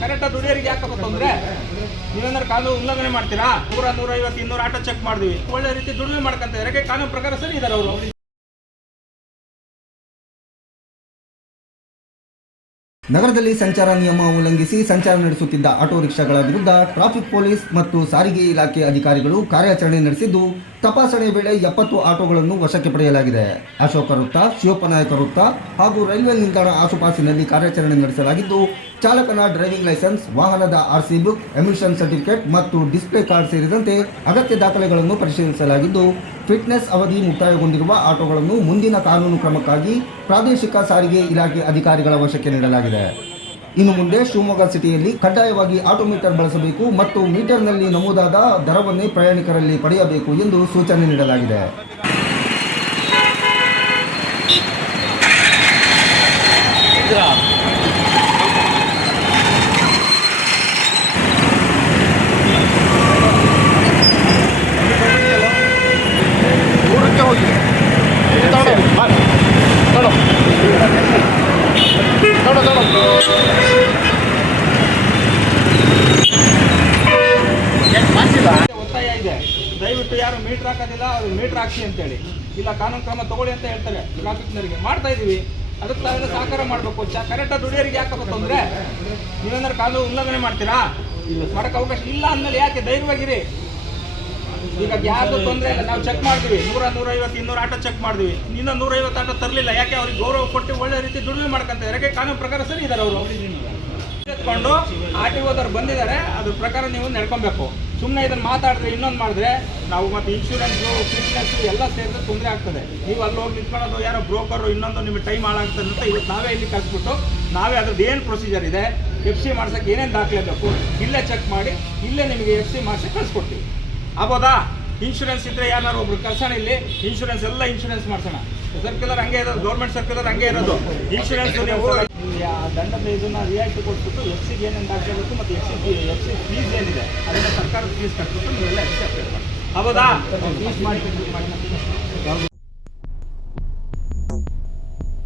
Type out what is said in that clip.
ಕರೆಕ್ಟಾಗಿ ದುಡಿಯೋರಿಗೆ ಯಾಕಪ್ಪ ತೊಂದರೆ? ನೀವೇನಾದ್ರು ಕಾನೂನು ಉಲ್ಲಂಘನೆ ಮಾಡ್ತೀರಾ? 100, 150, 200 ಆಟೋ ಚೆಕ್ ಮಾಡಿದ್ವಿ, ಒಳ್ಳೆ ರೀತಿ ದುಡಿಮೆ ಮಾಡ್ಕೊಂತ ಇದ್ದಾರೆ, ಕಾನೂನು ಪ್ರಕಾರ ಸರಿ ಇದ್ದಾರೆ ಅವರು. ನಗರದಲ್ಲಿ ಸಂಚಾರ ನಿಯಮ ಉಲ್ಲಂಘಿಸಿ ಸಂಚಾರ ನಡೆಸುತ್ತಿದ್ದ ಆಟೋ ರಿಕ್ಷಾಗಳ ವಿರುದ್ಧ ಟ್ರಾಫಿಕ್ ಪೊಲೀಸ್ ಮತ್ತು ಸಾರಿಗೆ ಇಲಾಖೆ ಅಧಿಕಾರಿಗಳು ಕಾರ್ಯಾಚರಣೆ ನಡೆಸಿದ್ದು, ತಪಾಸಣೆ ವೇಳೆ 70 ಆಟೋಗಳನ್ನು ವಶಕ್ಕೆ ಪಡೆಯಲಾಗಿದೆ. ಅಶೋಕ ವೃತ್ತ, ಶಿವಪ್ಪನಾಯಕ ವೃತ್ತ ಹಾಗೂ ರೈಲ್ವೆ ನಿಲ್ದಾಣ ಆಸುಪಾಸಿನಲ್ಲಿ ಕಾರ್ಯಾಚರಣೆ ನಡೆಸಲಾಗಿದ್ದು, ಚಾಲಕನ ಡ್ರೈವಿಂಗ್ ಲೈಸೆನ್ಸ್, ವಾಹನದ RC ಬುಕ್, ಎಮಿಷನ್ ಸರ್ಟಿಫಿಕೇಟ್ ಮತ್ತು ಡಿಸ್ಪ್ಲೇ ಕಾರ್ಡ್ ಸೇರಿದಂತೆ ಅಗತ್ಯ ದಾಖಲೆಗಳನ್ನು ಪರಿಶೀಲಿಸಲಾಗಿದ್ದು, ಫಿಟ್ನೆಸ್ ಅವಧಿ ಮುಕ್ತಾಯಗೊಂಡಿರುವ ಆಟೋಗಳನ್ನು ಮುಂದಿನ ಕಾನೂನು ಕ್ರಮಕ್ಕಾಗಿ ಪ್ರಾದೇಶಿಕ ಸಾರಿಗೆ ಇಲಾಖೆ ಅಧಿಕಾರಿಗಳ ವಶಕ್ಕೆ ನೀಡಲಾಗಿದೆ. ಇನ್ನು ಮುಂದೆ ಶಿವಮೊಗ್ಗ ಸಿಟಿಯಲ್ಲಿ ಕಡ್ಡಾಯವಾಗಿ ಆಟೋಮೀಟರ್ ಬಳಸಬೇಕು ಮತ್ತು ಮೀಟರ್ನಲ್ಲಿ ನಮೂದಾದ ದರವನ್ನೇ ಪ್ರಯಾಣಿಕರಲ್ಲಿ ಪಡೆಯಬೇಕು ಎಂದು ಸೂಚನೆ ನೀಡಲಾಗಿದೆ. ಒತ್ತಾಯ ಇದೆ, ದಯವಿಟ್ಟು ಯಾರು ಮೀಟರ್ ಹಾಕೋದಿಲ್ಲ ಅವ್ರು ಮೀಟರ್ ಹಾಕಿ ಅಂತೇಳಿ, ಇಲ್ಲ ಕಾನೂನು ಕ್ರಮ ತಗೊಳ್ಳಿ ಅಂತ ಹೇಳ್ತಾರೆ. ಟ್ರಾಫಿಕ್ನವರಿಗೆ ಮಾಡ್ತಾ ಇದೀವಿ, ಅದಕ್ಕೆ ತಾವೆಲ್ಲ ಸಹಕಾರ ಮಾಡಬೇಕು. ಕರೆಕ್ಟಾಗಿ ದುಡಿಯೋರಿಗೆ ಯಾಕಪ್ಪ ತೊಂದರೆ? ನೀವೇನಾದ್ರು ಕಾನೂನು ಉಲ್ಲಂಘನೆ ಮಾಡ್ತೀರಾ? ಮಾಡಕ್ಕೆ ಅವಕಾಶ ಇಲ್ಲ ಅಂದಮೇಲೆ ಯಾಕೆ ಧೈರ್ಯವಾಗಿರಿ. ಈಗ ಯಾರ್ದು ತೊಂದರೆ ಇಲ್ಲ, ನಾವು ಚೆಕ್ ಮಾಡ್ತೀವಿ, 100, 150, 200 ಆಟೋ ಚೆಕ್ ಮಾಡಿದ್ವಿ, ಇನ್ನೂ 150 ಆಟೋ ತರಲಿಲ್ಲ, ಯಾಕೆ ಅವ್ರಿಗೆ ಗೌರವ ಕೊಟ್ಟು ಒಳ್ಳೆ ರೀತಿ ದುಡಿಮೆ ಮಾಡ್ಕೊಂತ ಇದ್ದಾರೆ, ಕಾನೂನು ಪ್ರಕಾರ ಸರಿ ಇದ್ದಾರೆ ಅವರು. ಎತ್ಕೊಂಡು RTOದವ್ರು ಬಂದಿದ್ದಾರೆ, ಅದ್ರ ಪ್ರಕಾರ ನೀವು ನಡ್ಕೊಬೇಕು. ಸುಮ್ಮನೆ ಇದನ್ನು ಮಾತಾಡಿದ್ರೆ ಇನ್ನೊಂದು ಮಾಡಿದ್ರೆ ನಾವು ಮತ್ತೆ ಇನ್ಶೂರೆನ್ಸು, ಫಿಟ್ನೆಸ್ಸು ಎಲ್ಲ ಸೇರಿದ್ರೆ ತೊಂದರೆ ಆಗ್ತದೆ. ನೀವು ಅಲ್ಲಿ ಹೋಗಿ ನಿಂತ್ಕೊಳ್ಳೋದು, ಯಾರೋ ಬ್ರೋಕರು ಇನ್ನೊಂದು ನಿಮಗೆ ಟೈಮ್ ಹಾಳಾಗ್ತದೆ ಅಂತ ಇವತ್ತು ನಾವೇ ಇಲ್ಲಿ ಕಳಿಸ್ಬಿಟ್ಟು ನಾವೇ ಅದ್ರದ್ದು ಏನು ಪ್ರೊಸೀಜರ್ ಇದೆ, FC ಮಾಡ್ಸೋಕ್ಕೆ ಏನೇನು ದಾಖಲೆ ಬೇಕು ಇಲ್ಲೇ ಚೆಕ್ ಮಾಡಿ ಇಲ್ಲೇ ನಿಮಗೆ FC ಮಾಡಿಸಿ ಕಳಿಸ್ಕೊಡ್ತೀವಿ. ಆಗ್ಬೋದಾ? ಇನ್ಶೂರೆನ್ಸ್ ಇದ್ದರೆ ಯಾರು ಒಬ್ರು ಕಳ್ಸೋಣ, ಇಲ್ಲಿ ಇನ್ಶೂರೆನ್ಸ್ ಎಲ್ಲ ಇನ್ಶೂರೆನ್ಸ್ ಮಾಡ್ಸೋಣ. ಸರ್ಕ್ಯುಲರ್ ಹಂಗೆ ಇರೋದು, ಗೌರ್ಮೆಂಟ್ ಸರ್ಕ್ಯುಲರ್ ಹಂಗೆ ಇರೋದು. ಇನ್ಶೂರೆನ್ಸ್ ನೀವು ದಂಡದ ಇದನ್ನು ರಿಯಾಯಿತಿ ಕೊಟ್ಬಿಟ್ಟು FC ಏನೇನು ದಾಖಲೆಬೇಕು ಮತ್ತು FC ಫೀಸ್ ಏನಿದೆ ಅದನ್ನು ಸರ್ಕಾರದ ಫೀಸ್ ಕಟ್ಬಿಟ್ಟು ನೀವೆಲ್ಲ FC ಅಪ್ಲೈ ಮಾಡಿ. ಆಗ್ಬೋದಾ? ಫೀಸ್ ಮಾಡಿ